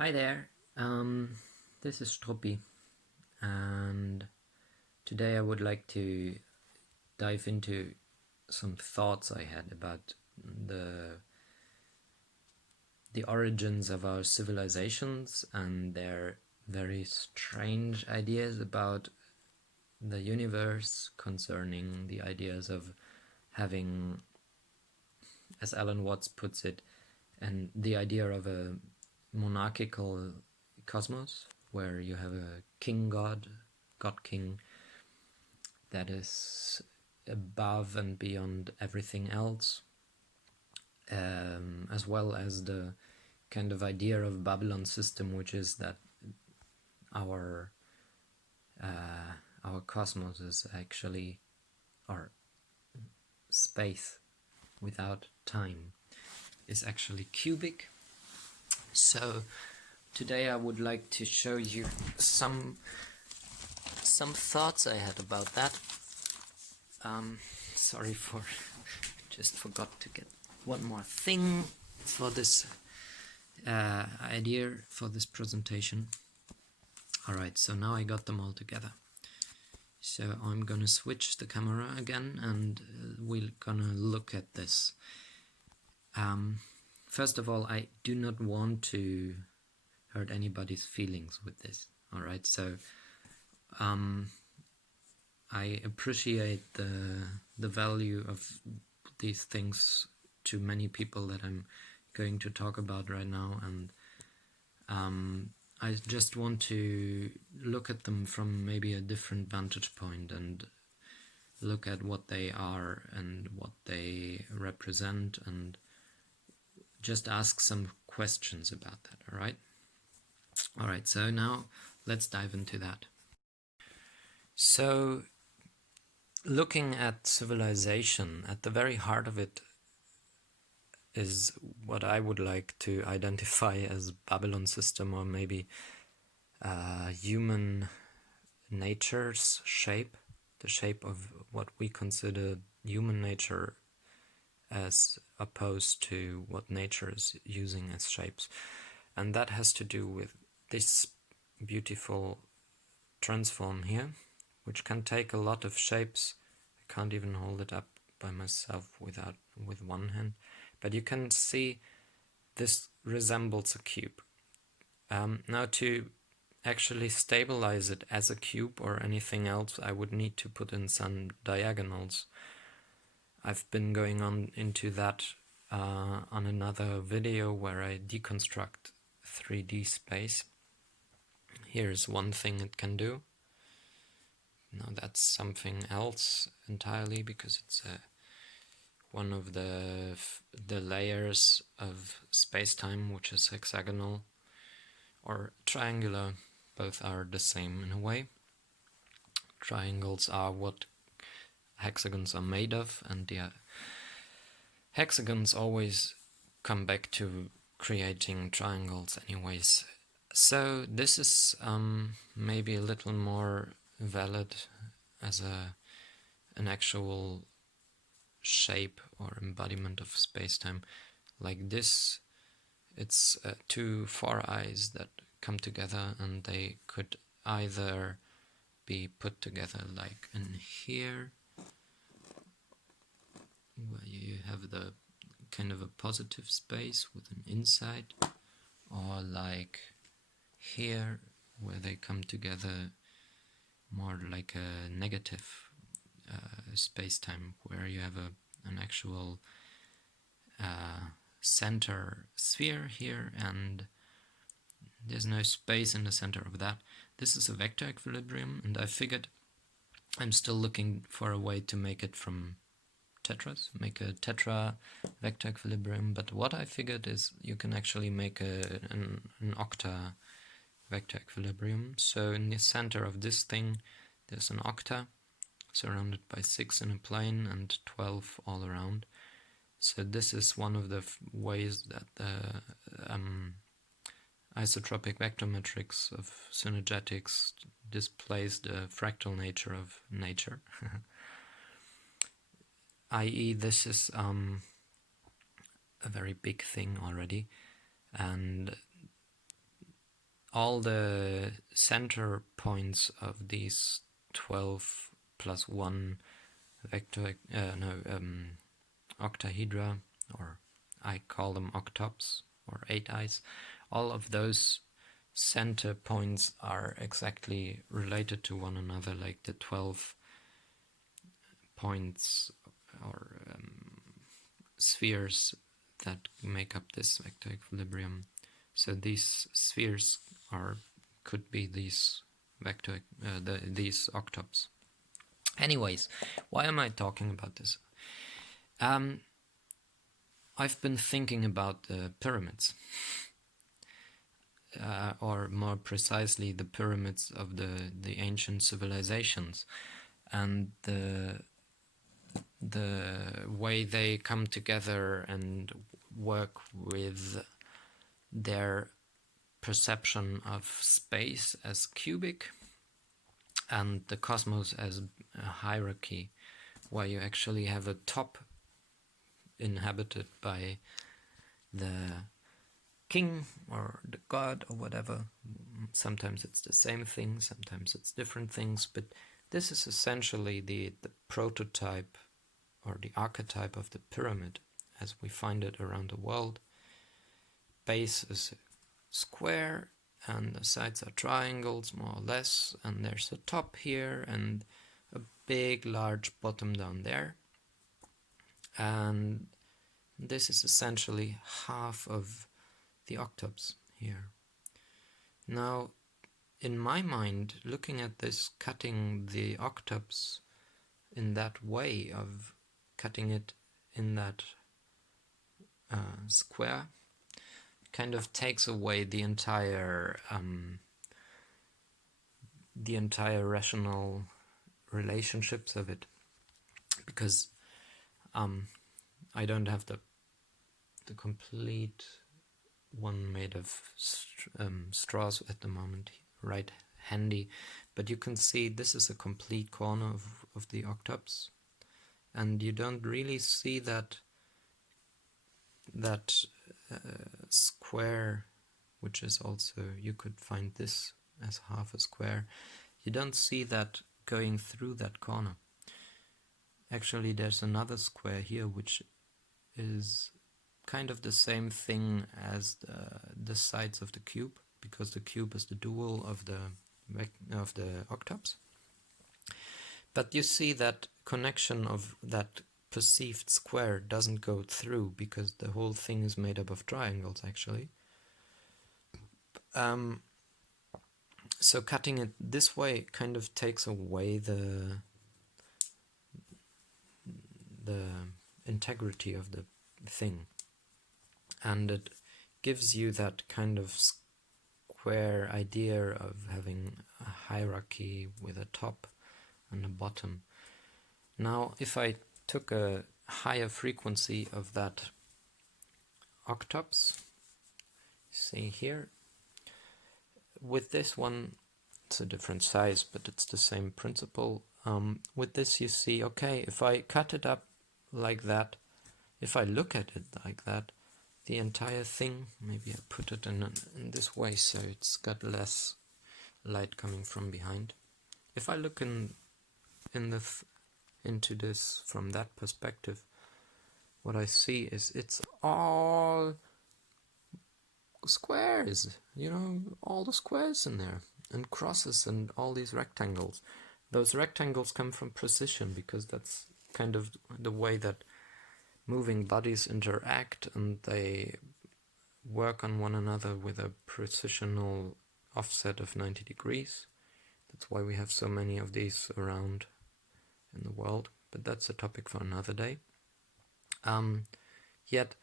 Hi there, this is Struppi, and today I would like to dive into some thoughts I had about the origins of our civilizations and their very strange ideas about the universe, concerning the ideas of having, as Alan Watts puts it, and the idea of a monarchical cosmos where you have a king god king, that is above and beyond everything else, as well as the kind of idea of Babylon system, which is that our cosmos is actually, or space without time is actually cubic. So today I would like to show you some thoughts I had about that. Sorry for just forgot to get one more thing for this idea for this presentation. Alright, so now I got them all together. So I'm gonna switch the camera again and we're gonna look at this. First of all, I do not want to hurt anybody's feelings with this. Alright, so I appreciate the value of these things to many people that I'm going to talk about right now, and I just want to look at them from maybe a different vantage point and look at what they are and what they represent, and just ask some questions about that. Alright, so now let's dive into that. So, looking at civilization, at the very heart of it is what I would like to identify as Babylon system, or maybe human nature's shape, the shape of what we consider human nature, as opposed to what nature is using as shapes. And that has to do with this beautiful transform here, which can take a lot of shapes. I can't even hold it up by myself with one hand, but you can see this resembles a cube. Now, to actually stabilize it as a cube or anything else, I would need to put in some diagonals. I've been going on into that on another video where I deconstruct 3D space. Here's one thing it can do. Now that's something else entirely, because it's one of the layers of space-time, which is hexagonal or triangular. Both are the same in a way. Triangles are what hexagons are made of, and the hexagons always come back to creating triangles anyways. So this is maybe a little more valid as an actual shape or embodiment of space-time. Like this, it's two four eyes that come together, and they could either be put together like in here, where you have the kind of a positive space with an inside, or like here, where they come together more like a negative space-time, where you have an actual center sphere here, and there's no space in the center of that. This is a vector equilibrium, and I figured I'm still looking for a way to make it from tetras, make a tetra vector equilibrium, but what I figured is you can actually make an octa vector equilibrium. So in the center of this thing there's an octa surrounded by 6 in a plane and 12 all around. So this is one of the ways that the isotropic vector matrix of synergetics displays the fractal nature of nature. i.e. this is a very big thing already, and all the center points of these 12 plus 1 vector, octahedra, or I call them octops, or 8 eyes, all of those center points are exactly related to one another, like the 12 points or spheres that make up this vector equilibrium. So these spheres could be these these octops. Anyways, why am I talking about this? I've been thinking about the pyramids, or more precisely, the pyramids of the ancient civilizations, and the way they come together and work with their perception of space as cubic and the cosmos as a hierarchy, where you actually have a top inhabited by the king or the god or whatever. Sometimes it's the same thing, sometimes it's different things, but this is essentially the prototype or the archetype of the pyramid as we find it around the world. Base is square and the sides are triangles, more or less, and there's a top here and a big large bottom down there, and this is essentially half of the octops here. Now, in my mind, looking at this, cutting the octops in that way, of cutting it in that square, kind of takes away the entire rational relationships of it, because I don't have the complete one made of straws at the moment right handy, but you can see this is a complete corner of the octops, and you don't really see that square, which is also, you could find this as half a square. You don't see that going through that corner. Actually, there's another square here which is kind of the same thing as the sides of the cube, because the cube is the dual of the octops. But you see that connection of that perceived square doesn't go through, because the whole thing is made up of triangles, actually. So cutting it this way kind of takes away the integrity of the thing, and it gives you that kind of square idea of having a hierarchy with a top and a bottom. Now, if I took a higher frequency of that octops, see here, with this one, it's a different size, but it's the same principle. With this, you see, okay, if I cut it up like that, if I look at it like that, the entire thing, maybe I put it in this way so it's got less light coming from behind. If I look into this from that perspective, what I see is it's all squares, all the squares in there, and crosses and all these rectangles. Those rectangles come from precision, because that's kind of the way that moving bodies interact, and they work on one another with a precisional offset of 90 degrees. That's why we have so many of these around in the world, but that's a topic for another day. Yet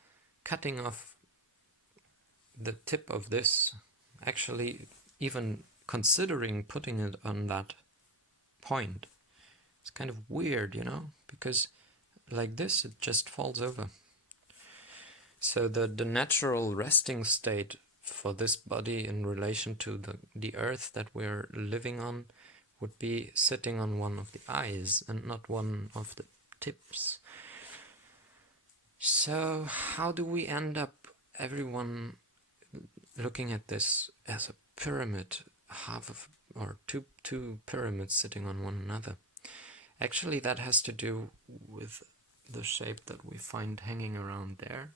cutting off the tip of this, actually even considering putting it on that point, it's kind of weird, because like this it just falls over. So the natural resting state for this body in relation to the earth that we're living on would be sitting on one of the eyes and not one of the tips. So how do we end up, everyone, looking at this as a pyramid, half of, or two pyramids sitting on one another. Actually, that has to do with the shape that we find hanging around there,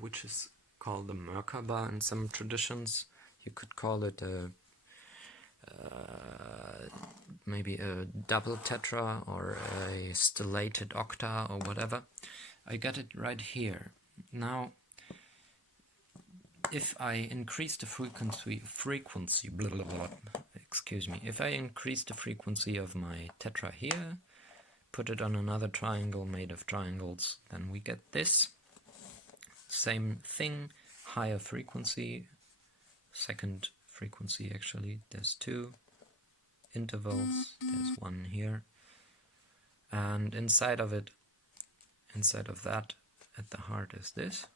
which is called the Merkaba in some traditions. You could call it a maybe a double tetra or a stellated octa or whatever. I got it right here. Now, if I increase the frequency, blah, blah, blah, excuse me, if I increase the frequency of my tetra here, put it on another triangle made of triangles, then we get this. Same thing, higher frequency, second frequency actually, there's two intervals, there's one here, and inside of that, at the heart is this.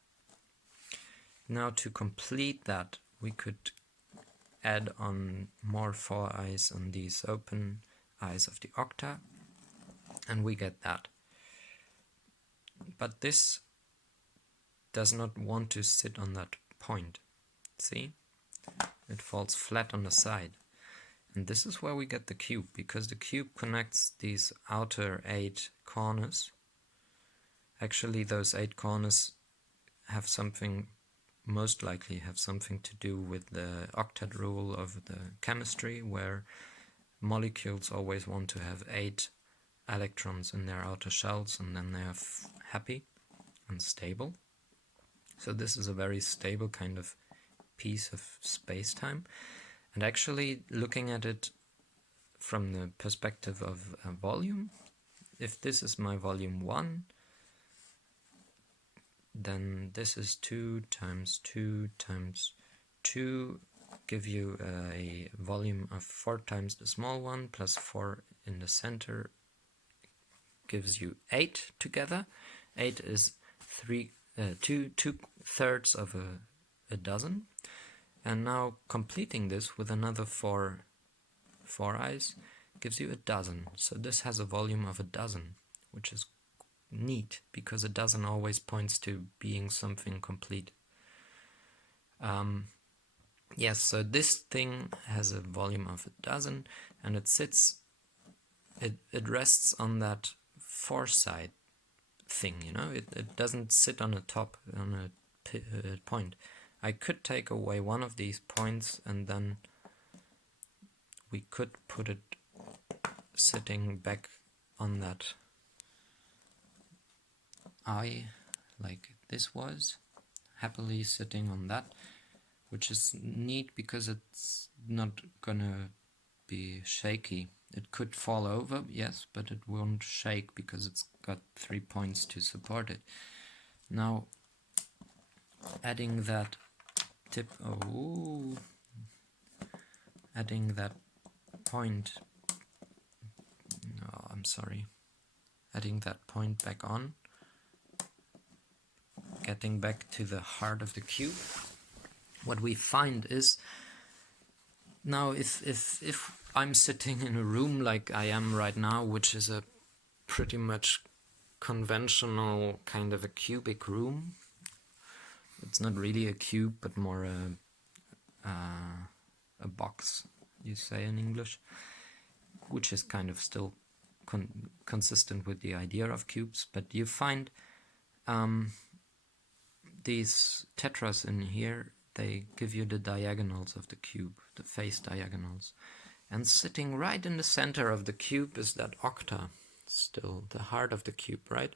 Now to complete that, we could add on more 4 eyes on these open eyes of the octa, and we get that. But this does not want to sit on that point. See? It falls flat on the side. And this is where we get the cube, because the cube connects these outer 8 corners. Actually, those 8 corners have something, most likely have something to do with the octet rule of the chemistry, where molecules always want to have 8 electrons in their outer shells, and then they are happy and stable. So this is a very stable kind of piece of space-time. And actually, looking at it from the perspective of a volume, if this is my volume 1, then this is 2 times 2 times 2, give you a volume of 4 times the small one, plus 4 in the center, gives you 8 together. 8 is 2/3 of a dozen. And now completing this with another 4 eyes gives you a dozen. So this has a volume of a dozen, which is neat, because a dozen always points to being something complete. Yes, so this thing has a volume of a dozen, and it rests on that 4 side thing, you know, it doesn't sit on a top, on a point. I could take away one of these points, and then we could put it sitting back on that eye, like this was, happily sitting on that, which is neat because it's not gonna be shaky. It could fall over, yes, but it won't shake because it's got 3 points to support it. Now, adding that adding that point, adding that point back on, getting back to the heart of the cube, what we find is, now if I'm sitting in a room like I am right now, which is a pretty much conventional kind of a cubic room, it's not really a cube, but more a box, you say in English, which is kind of still consistent with the idea of cubes. But you find these tetras in here, they give you the diagonals of the cube, the face diagonals. And sitting right in the center of the cube is that octa, still the heart of the cube, right?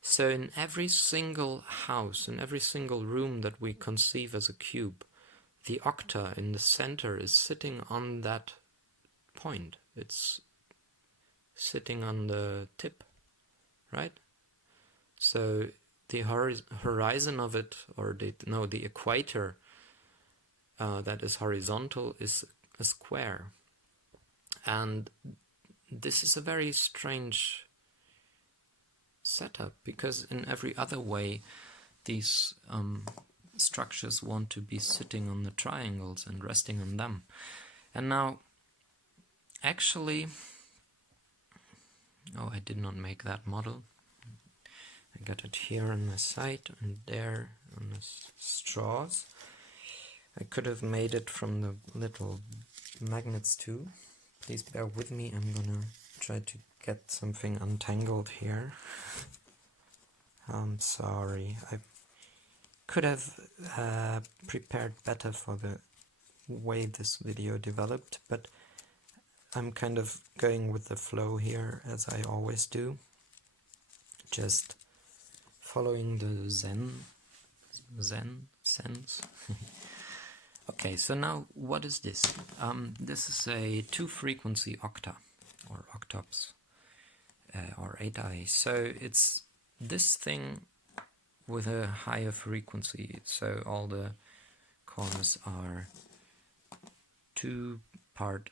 So in every single house, in every single room that we conceive as a cube, the octa in the center is sitting on that point. It's sitting on the tip, right? So the horizon of it, or the equator that is horizontal is a square. And this is a very strange setup, because in every other way these structures want to be sitting on the triangles and resting on them. And now, actually, I did not make that model. I got it here on my side and there on the straws. I could have made it from the little magnets too. Please bear with me, I'm gonna try to get something untangled here. I'm sorry, I could have prepared better for the way this video developed, but I'm kind of going with the flow here, as I always do. Just following the Zen sense. Okay, so now what is this? This is a 2-frequency octa, or octops, or 8i. So it's this thing with a higher frequency, so all the corners are 2-part.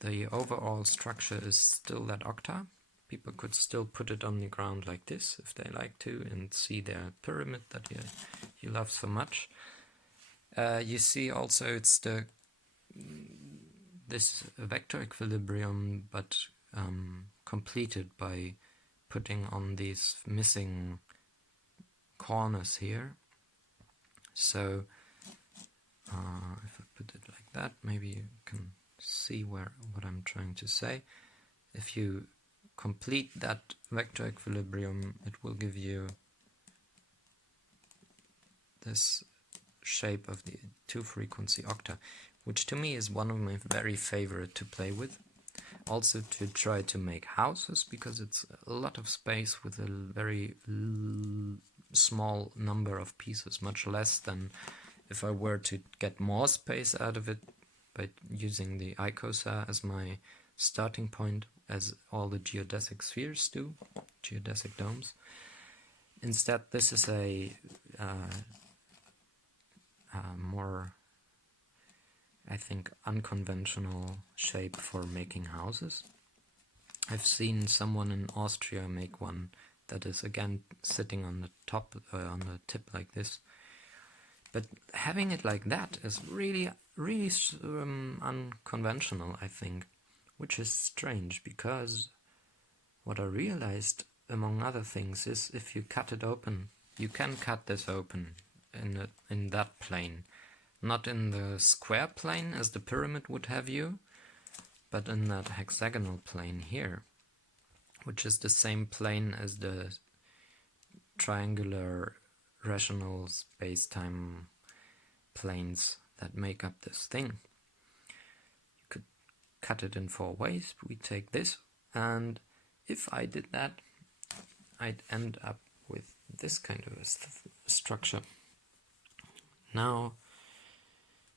The overall structure is still that octa. People could still put it on the ground like this if they like to and see their pyramid that you love so much. You see also it's this vector equilibrium, but completed by putting on these missing corners here. So if I put it like that, maybe you can see what I'm trying to say. If you complete that vector equilibrium, it will give you this shape of the 2-frequency octa, which to me is one of my very favorite to play with. Also to try to make houses, because it's a lot of space with a very small number of pieces, much less than if I were to get more space out of it by using the icosa as my starting point, as all the geodesic spheres do, geodesic domes. Instead, this is a more, I think, unconventional shape for making houses. I've seen someone in Austria make one that is again sitting on the top, on the tip like this. But having it like that is really unconventional, I think, which is strange, because what I realized, among other things, is if you cut it open, you can cut this open in that plane, not in the square plane as the pyramid would have you, but in that hexagonal plane here, which is the same plane as the triangular rational space-time planes that make up this thing. You could cut it in 4 ways. We take this, and if I did that, I'd end up with this kind of a structure. Now,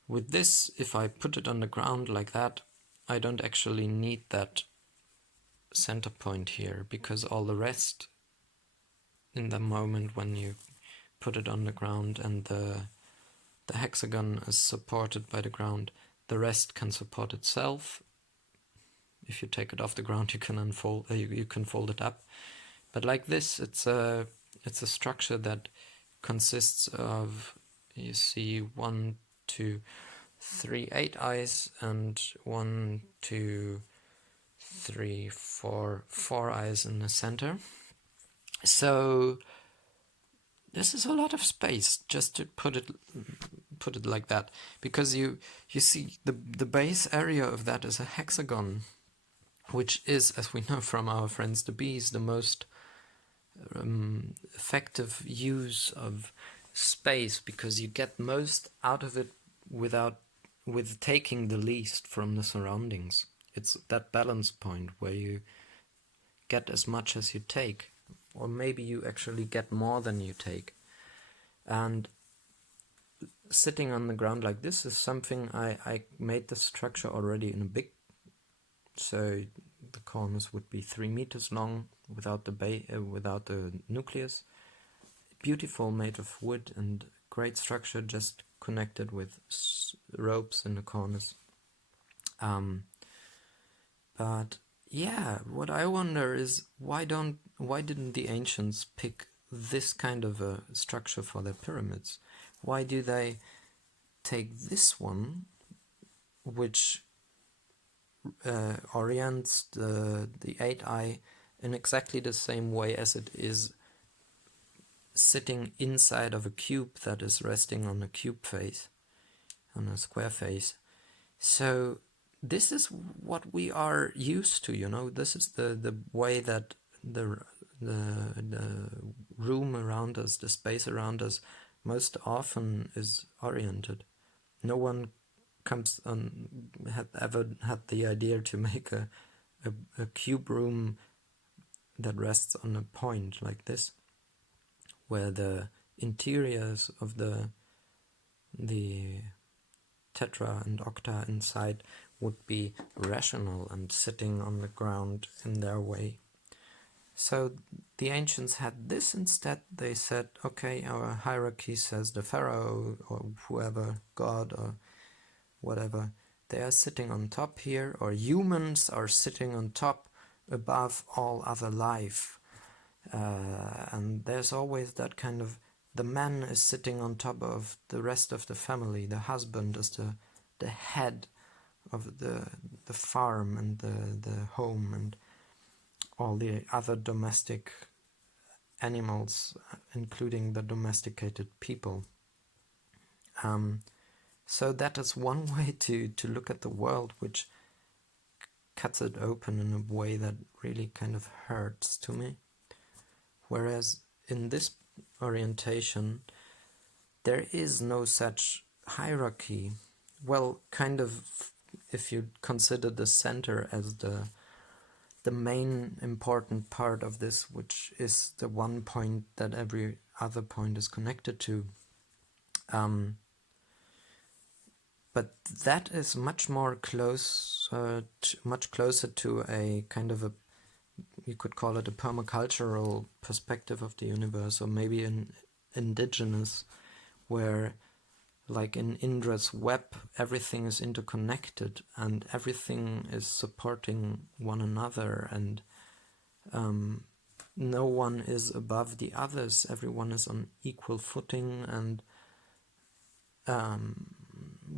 with this, if I put it on the ground like that, I don't actually need that center point here, because all the rest, in the moment when you put it on the ground and the hexagon is supported by the ground, the rest can support itself. If you take it off the ground, you can unfold, you can fold it up. But like this, it's a structure that consists of, you see, 1, 2, 3, 8 eyes, and 1, 2, 3, 4 eyes in the center. So this is a lot of space just to put it like that, because you see the base area of that is a hexagon, which is, as we know from our friends the bees, the most effective use of space, because you get most out of it with taking the least from the surroundings. It's that balance point where you get as much as you take, or maybe you actually get more than you take. And sitting on the ground like this is something I made the structure already in a big, so the corners would be 3 meters long without the nucleus. Beautiful, made of wood, and great structure, just connected with ropes in the corners. But yeah, what I wonder is why didn't the ancients pick this kind of a structure for their pyramids? Why do they take this one, which orients the 8i in exactly the same way as it is sitting inside of a cube that is resting on a cube face, on a square face. So this is what we are used to, you know. This is the way that the room around us, the space around us, most often is oriented. No one comes on had ever had the idea to make a cube room that rests on a point like this, where the interiors of the tetra and octa inside would be rational and sitting on the ground in their way. So the ancients had this instead. They said, okay, our hierarchy says the pharaoh or whoever, god or whatever, they are sitting on top here, or humans are sitting on top above all other life. And there's always that kind of, the man is sitting on top of the rest of the family. The husband is the head of the farm and the home and all the other domestic animals, including the domesticated people. So that is one way to look at the world, which cuts it open in a way that really kind of hurts to me. Whereas in this orientation, there is no such hierarchy. Well, kind of, if you consider the center as the main important part of this, which is the one point that every other point is connected to. But that is much more much closer to a kind of a, you could call it a permacultural perspective of the universe, or maybe an indigenous, where like in Indra's web, everything is interconnected and everything is supporting one another, and no one is above the others. Everyone is on equal footing, and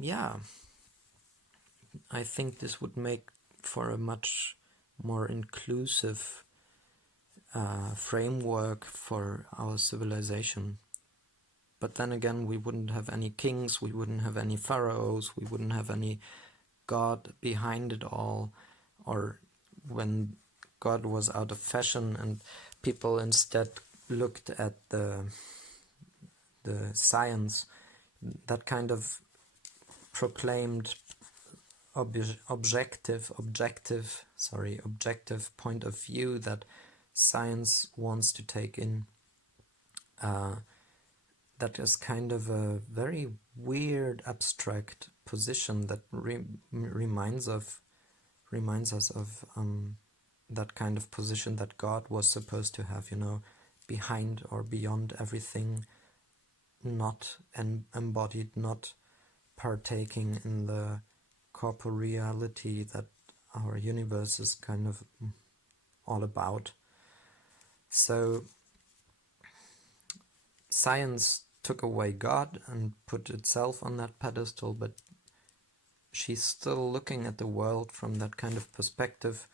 yeah, I think this would make for a much more inclusive framework for our civilization. But then again, we wouldn't have any kings, we wouldn't have any pharaohs, we wouldn't have any God behind it all, or when God was out of fashion and people instead looked at the science that kind of proclaimed objective point of view that science wants to take in. That is kind of a very weird, abstract position that reminds us of that kind of position that God was supposed to have, you know, behind or beyond everything, not embodied, not partaking in the corporeality that our universe is kind of all about. So science took away God and put itself on that pedestal, but she's still looking at the world from that kind of perspective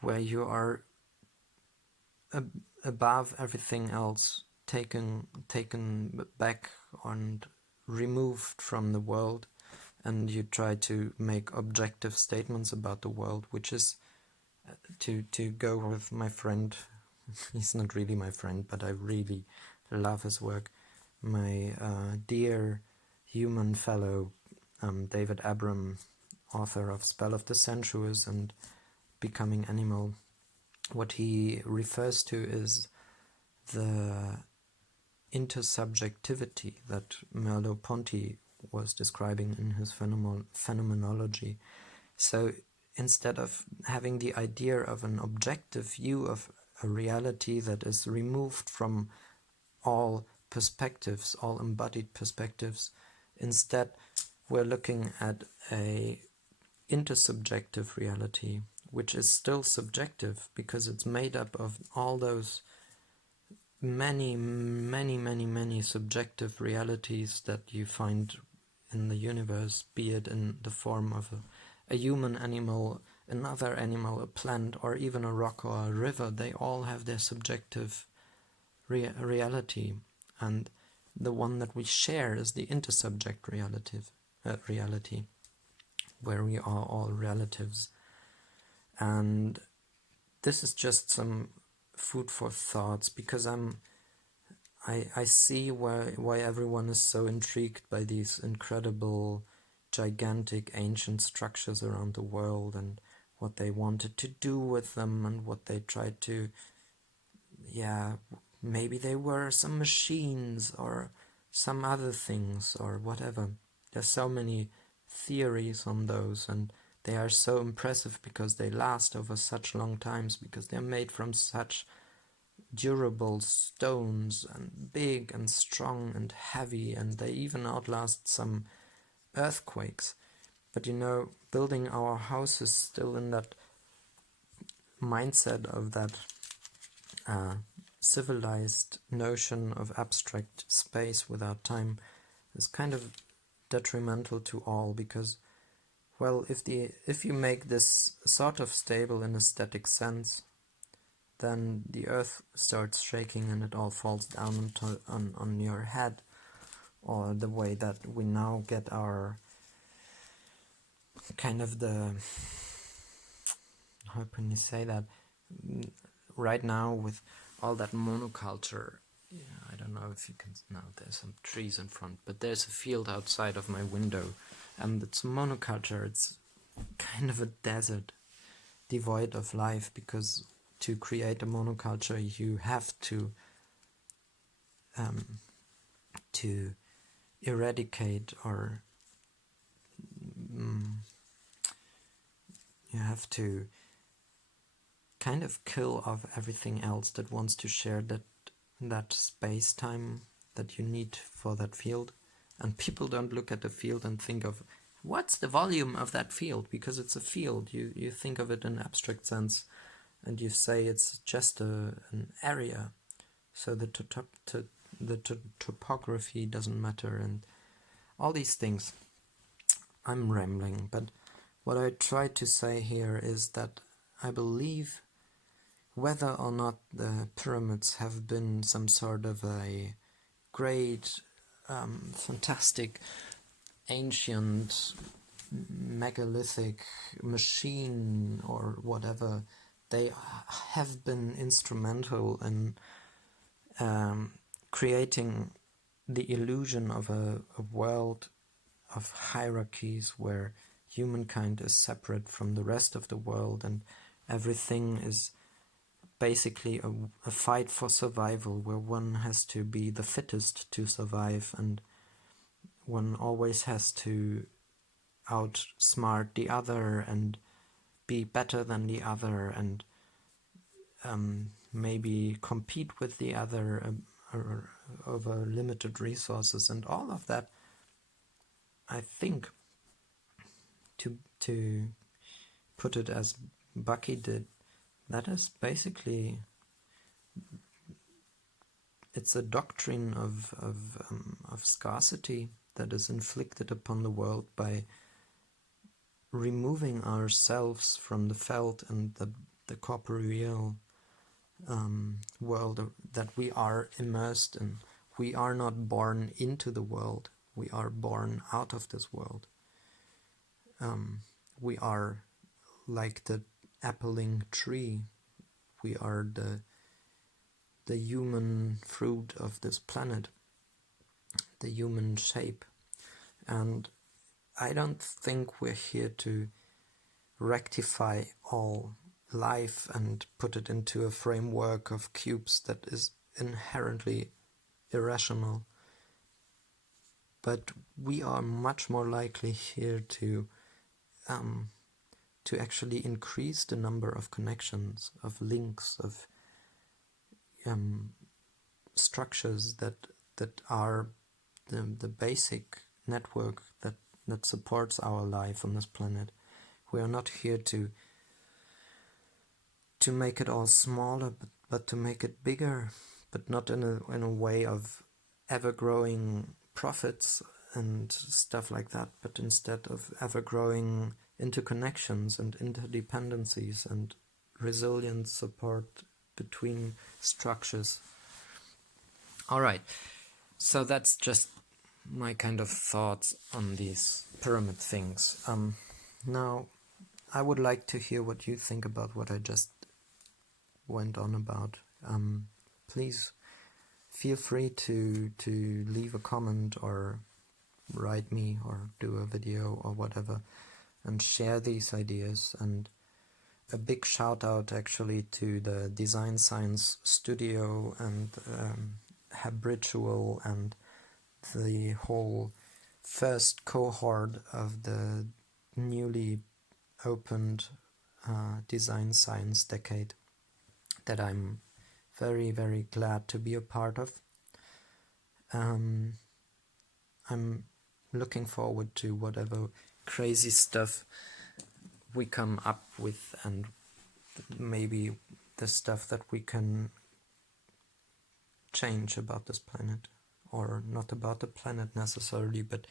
where you are above everything else, taken back and removed from the world, and you try to make objective statements about the world, which is to go with my friend. He's not really my friend, but I really love his work. My dear human fellow, David Abram, author of Spell of the Sensuous and Becoming Animal. What he refers to is the intersubjectivity that Merleau-Ponty was describing in his phenomenology. So instead of having the idea of an objective view of a reality that is removed from all perspectives, all embodied perspectives, instead we're looking at a intersubjective reality, which is still subjective because it's made up of all those many subjective realities that you find in the universe, be it in the form of a human animal, another animal, a plant, or even a rock or a river. They all have their subjective reality, and the one that we share is the intersubject reality, where we are all relatives. And this is just some food for thoughts, because I see why everyone is so intrigued by these incredible, gigantic, ancient structures around the world, and what they wanted to do with them, and what they tried to, maybe they were some machines or some other things or whatever. There's so many theories on those, and they are so impressive because they last over such long times, because they're made from such durable stones and big and strong and heavy, and they even outlast some earthquakes. But building our house is still in that mindset of that civilized notion of abstract space without time is kind of detrimental to all, because, well, if you make this sort of stable in a static sense, then the earth starts shaking and it all falls down on your head, or the way that we now get our kind of how can you say that, right now with all that monoculture. I don't know if you can, no, there's some trees in front, but there's a field outside of my window, and it's monoculture. It's kind of a desert, devoid of life, because to create a monoculture you have to eradicate, or you have to kind of kill off everything else that wants to share that space-time that you need for that field. And people don't look at the field and think of, what's the volume of that field? Because it's a field. You think of it in abstract sense, and you say it's just an area. So the topography doesn't matter, and all these things. I'm rambling, but what I try to say here is that I believe whether or not the pyramids have been some sort of a great, fantastic, ancient, megalithic machine or whatever, they have been instrumental in creating the illusion of a world of hierarchies where humankind is separate from the rest of the world, and everything is basically a fight for survival, where one has to be the fittest to survive, and one always has to outsmart the other and be better than the other, and maybe compete with the other over limited resources, and all of that. I think, to put it as Bucky did, that is basically, it's a doctrine of scarcity that is inflicted upon the world by removing ourselves from the felt and the corporeal world that we are immersed in. We are not born into the world. We are born out of this world. We are like the appling tree. We are the human fruit of this planet, the human shape. And I don't think we're here to rectify all life and put it into a framework of cubes that is inherently irrational. But we are much more likely here to actually increase the number of connections, of links, of structures that are the basic network that supports our life on this planet. We are not here to make it all smaller, but to make it bigger, but not in a way of ever-growing profits and stuff like that, but instead of ever-growing interconnections and interdependencies and resilient support between structures. All right. So that's just my kind of thoughts on these pyramid things. Now, I would like to hear what you think about what I just went on about. Please feel free to leave a comment or write me or do a video or whatever and share these ideas. And a big shout out actually to the Design Science Studio and Habitual and the whole first cohort of the newly opened Design Science Decade that I'm very, very glad to be a part of. I'm looking forward to whatever crazy stuff we come up with, and maybe the stuff that we can change about this planet, or not about the planet necessarily, but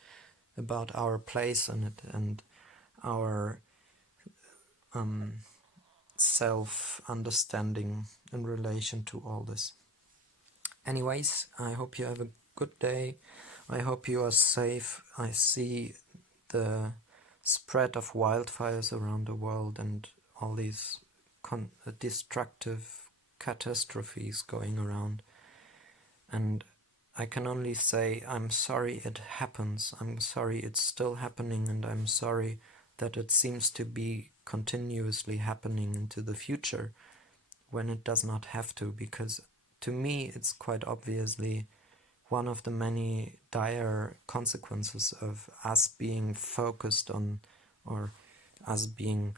about our place in it and our self-understanding in relation to all this. Anyways, I hope you have a good day. I hope you are safe. I see the spread of wildfires around the world and all these destructive catastrophes going around. And I can only say I'm sorry it happens. I'm sorry it's still happening, and I'm sorry that it seems to be continuously happening into the future when it does not have to, because to me it's quite obviously one of the many dire consequences of us being focused on, or us being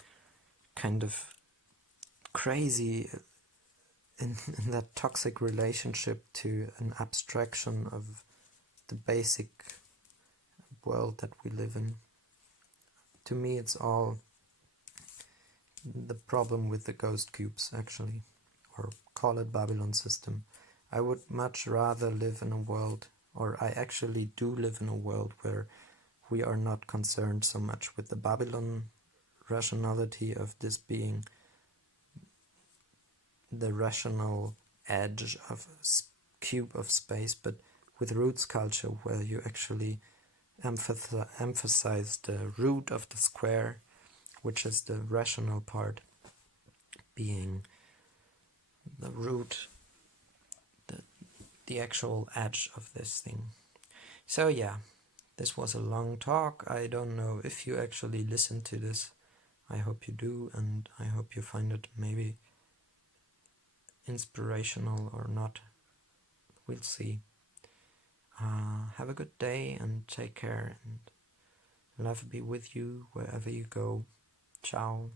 kind of crazy in that toxic relationship to an abstraction of the basic world that we live in. To me, it's all the problem with the ghost cubes, actually, or call it Babylon system. I would much rather live in a world, or I actually do live in a world where we are not concerned so much with the Babylon rationality of this being the rational edge of a cube of space, but with roots culture, where you actually emphasize the root of the square, which is the rational part, being the root, the actual edge of this thing. So yeah, this was a long talk. I don't know if you actually listen to this. I hope you do, and I hope you find it maybe inspirational or not. We'll see. Have a good day and take care, and love be with you wherever you go. Ciao.